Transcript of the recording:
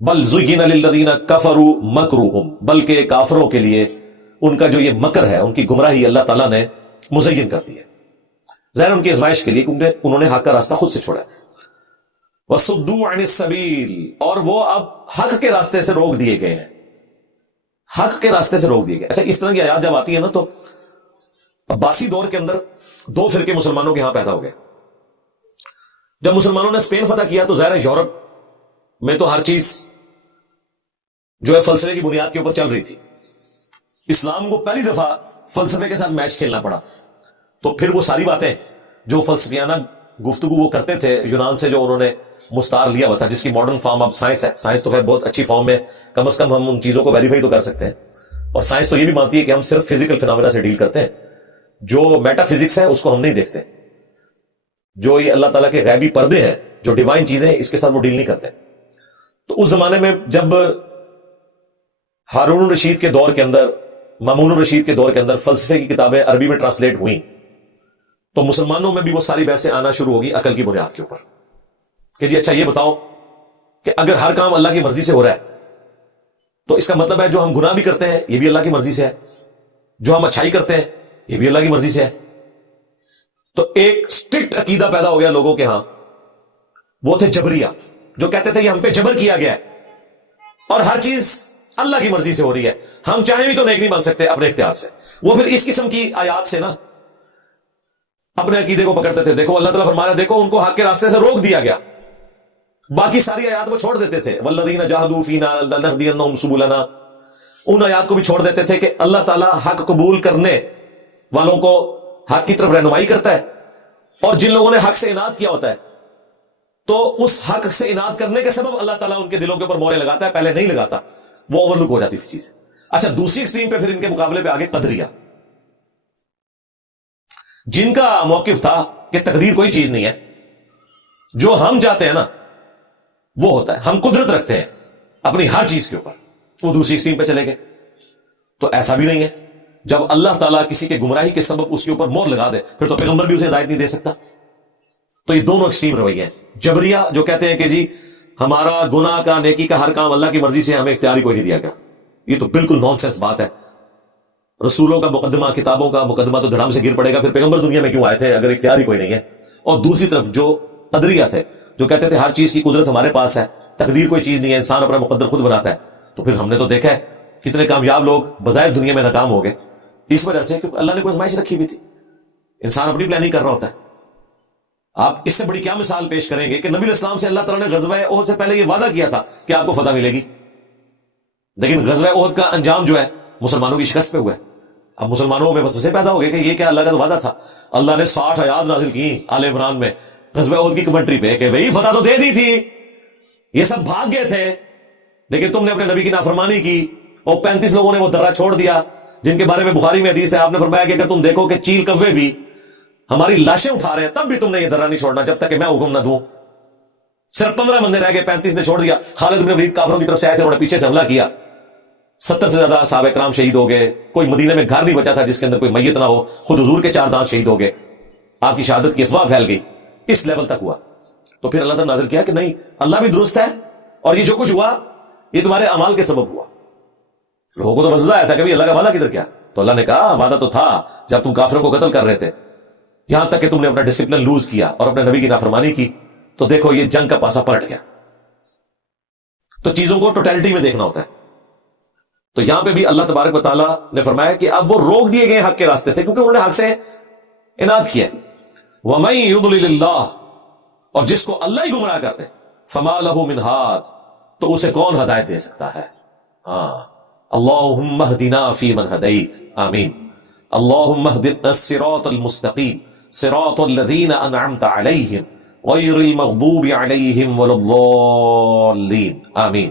بل زین للذین کفروا مکرہم، بلکہ کافروں کے لیے ان کا جو یہ مکر ہے، ان کی گمراہی اللہ تعالیٰ نے مزین کر دی ہے، ظاہر ان کی ازمائش کے لیے، کیونکہ انہوں نے حق کا راستہ خود سے چھوڑا ہے۔ وَصُدُّوا عَنِ السَّبِيلِ، اور وہ اب حق کے راستے سے روک دیے گئے ہیں، حق کے راستے سے روک دیے گئے۔ اچھا، اس طرح کی آیات جب آتی ہے نا تو عباسی دور کے اندر دو فرقے مسلمانوں کے ہاں پیدا ہو گئے۔ جب مسلمانوں نے اسپین فتح کیا تو ظاہر ہے یورپ میں تو ہر چیز جو ہے فلسفے کی بنیاد کے اوپر چل رہی تھی، اسلام کو پہلی دفعہ فلسفے کے ساتھ میچ کھیلنا پڑا، تو پھر وہ ساری باتیں جو فلسفیانہ گفتگو وہ کرتے تھے یونان سے، جو انہوں نے مستعار لیا ہوا تھا، جس کی ماڈرن فارم اب سائنس ہے، سائنس تو خیر بہت اچھی فارم میں، کم از کم ہم ان چیزوں کو ویریفائی تو کر سکتے ہیں، اور سائنس تو یہ بھی مانتی ہے کہ ہم صرف فزیکل فینومینا سے ڈیل کرتے ہیں، جو میٹا فزکس ہے اس کو ہم نہیں دیکھتے، جو یہ اللہ تعالیٰ کے غیبی پردے ہیں، جو ڈیوائن چیزیں ہیں، اس کے ساتھ وہ ڈیل نہیں کرتے۔ تو اس زمانے میں جب ہارون الرشید کے دور کے اندر، مامون الرشید کے دور کے اندر فلسفے کی کتابیں عربی میں ٹرانسلیٹ ہوئیں، تو مسلمانوں میں بھی وہ ساری بحثیں آنا شروع ہوگی عقل کی بنیاد کے اوپر، کہ جی اچھا یہ بتاؤ کہ اگر ہر کام اللہ کی مرضی سے ہو رہا ہے تو اس کا مطلب ہے جو ہم گناہ بھی کرتے ہیں یہ بھی اللہ کی مرضی سے ہے، جو ہم اچھائی کرتے ہیں یہ بھی اللہ کی مرضی سے ہے۔ تو ایک سٹرکٹ عقیدہ پیدا ہو گیا لوگوں کے ہاں، وہ تھے جبریہ، جو کہتے تھے یہ ہم پہ جبر کیا گیا ہے اور ہر چیز اللہ کی مرضی سے ہو رہی ہے، ہم چاہیں بھی تو نیک نہیں بن سکتے اپنے اختیار سے۔ وہ پھر اس قسم کی آیات سے نا اپنے عقیدے کو پکڑتے تھے۔ دیکھو اللہ تعالیٰ فرما رہا ہے، دیکھو ان کو حق کے راستے سے روک دیا گیا، باقی ساری آیات وہ چھوڑ دیتے تھے، والذین جاہدوا فینا لنہدینہم سبلنا، ان آیات کو بھی چھوڑ دیتے تھے کہ اللہ تعالیٰ حق قبول کرنے والوں کو حق کی طرف رہنمائی کرتا ہے، اور جن لوگوں نے حق سے اناد کیا ہوتا ہے تو اس حق سے اناد کرنے کے سبب اللہ تعالیٰ ان کے دلوں کے اوپر مورے لگاتا ہے، پہلے نہیں لگاتا، وہ اوور لک ہو جاتی تھی چیز۔ اچھا، دوسری ایکسٹریم پہ پھر ان کے مقابلے پہ آگے قدریہ، جن کا موقف تھا کہ تقدیر کوئی چیز نہیں ہے، جو ہم چاہتے ہیں نا وہ ہوتا ہے، ہم قدرت رکھتے ہیں اپنی ہر چیز کے اوپر، وہ دوسری ایکسٹریم پہ چلے گئے۔ تو ایسا بھی نہیں ہے، جب اللہ تعالیٰ کسی کے گمراہی کے سبب اس کے اوپر مور لگا دے پھر تو پیغمبر بھی اسے ہدایت نہیں دے سکتا۔ تو یہ دونوں ایکسٹریم رویے ہیں، جبریہ جو کہتے ہیں کہ جی ہمارا گناہ کا نیکی کا ہر کام اللہ کی مرضی سے، ہمیں اختیار ہی کوئی نہیں دیا گیا، یہ تو بالکل نان سینس بات ہے۔ رسولوں کا مقدمہ، کتابوں کا مقدمہ تو دھڑام سے گر پڑے گا، پھر پیغمبر دنیا میں کیوں آئے تھے اگر اختیار ہی کوئی نہیں ہے۔ اور دوسری طرف جو قدریہ تھے، جو کہتے تھے ہر چیز کی قدرت ہمارے پاس ہے، تقدیر کوئی چیز نہیں ہے، انسان اپنا مقدر خود بناتا ہے، تو پھر ہم نے تو دیکھا ہے کتنے کامیاب لوگ بظاہر دنیا میں ناکام ہو گئے، اس وجہ سے کہ اللہ نے کوئی آزمائش رکھی ہوئی تھی، انسان اپنی پلاننگ کر رہا ہوتا ہے۔ آپ اس سے بڑی کیا مثال پیش کریں گے کہ نبی الاسلام سے اللہ تعالیٰ نے غزوہ احد سے پہلے یہ وعدہ کیا تھا کہ آپ کو فتح ملے گی، لیکن غزوہ احد کا انجام جو ہے مسلمانوں کی شکست پہ ہوا ہے۔ اب مسلمانوں میں وسوسے پیدا ہو گئے کہ یہ کیا اللہ کا تو وعدہ تھا، اللہ نے 60 آیات نازل کی آل عمران میں غزوہ احد کی کمنٹری پہ کہ بھئی فتح تو دے دی تھی، یہ سب بھاگ گئے تھے لیکن تم نے اپنے نبی کی نافرمانی کی، اور 35 لوگوں نے وہ درہ چھوڑ دیا جن کے بارے میں بخاری میں حدیث ہے، آپ نے فرمایا کہ اگر تم دیکھو کہ چیل کوے بھی ہماری لاشیں اٹھا رہے ہیں تب بھی تم نے یہ درہ نہیں چھوڑنا جب تک کہ میں حکم نہ دوں۔ صرف 15 بندے رہ گئے، 35 نے چھوڑ دیا۔ خالد بن ولید کافروں کی طرف سے آئے تھے، انہوں نے پیچھے سے حملہ کیا، 70 سے زیادہ صحابہ کرام شہید ہو گئے، کوئی مدینے میں گھر نہیں بچا تھا جس کے اندر کوئی میت نہ ہو، خود حضور کے 4 دانت شہید ہو گئے، آپ کی شہادت کی افواہ پھیل گئی، اس لیول تک ہوا۔ تو پھر اللہ تعالیٰ نازل کیا کہ نہیں، اللہ بھی درست ہے اور یہ جو کچھ ہوا یہ تمہارے اعمال کے سبب ہوا۔ لوگوں کو تو وجہ آیا تھا کہ اللہ کا وعدہ کدھر گیا، تو اللہ نے کہا وعدہ تو تھا جب تم کافروں کو قتل کر رہے تھے، یہاں تک کہ تم نے اپنا ڈسپلن لوز کیا اور اپنے نبی کی نافرمانی کی، تو دیکھو یہ جنگ کا پاسا پلٹ گیا۔ تو چیزوں کو ٹوٹیلٹی میں دیکھنا ہوتا ہے۔ تو یہاں پہ بھی اللہ تبارک و تعالیٰ نے فرمایا کہ اب وہ روک دیے گئے حق کے راستے سے کیونکہ انہوں نے حق سے اناد کیا۔ وَمَن يُضْلِلِ اللَّهُ، اور جس کو اللہ ہی گمراہ کر دے، فَمَا لَهُ مِنْ هَادٍ، تو اسے کون ہدایت دے سکتا ہے؟ اللہم اہدنا فی من ہدیت، آمین۔ اللہم اہدنا الصراط المستقیم صراط الذین انعمت علیہم غیر المغضوب علیہم ولا الضالین، آمین۔